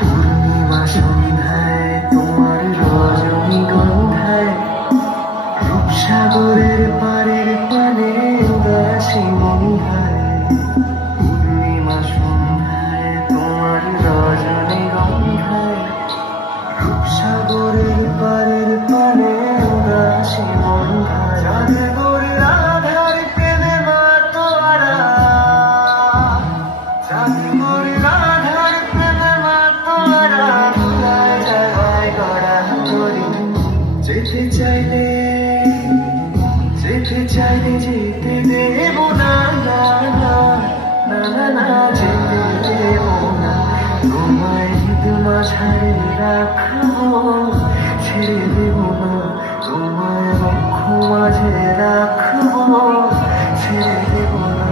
পূর্ণিমা সন্ধ্যায় তোমার রজনীগন্ধায় রূপসাগরের পারের পানে উদাসী মন্ধায়। পূর্ণিমা সন্ধ্যায় তোমার রজনীগন্ধায় রূপসাগরের পারের পানে উদাসী মন্ধায়। চাঁদগড়ের আধার পেলে মা তোরা, চাঁদগড়ের আধার পেলে মা তোরা ভুলায় জায়গায় গড়া তরি। যেতে চাইলে যেতে দেব না, না না না না না, যেতে দেব না। তোমায় ঈদ মাঝারে রাখবো, ছেড়ে দেব না। তোমায় বক্ষ মাঝে রাখবো, ছেড়ে দেব না।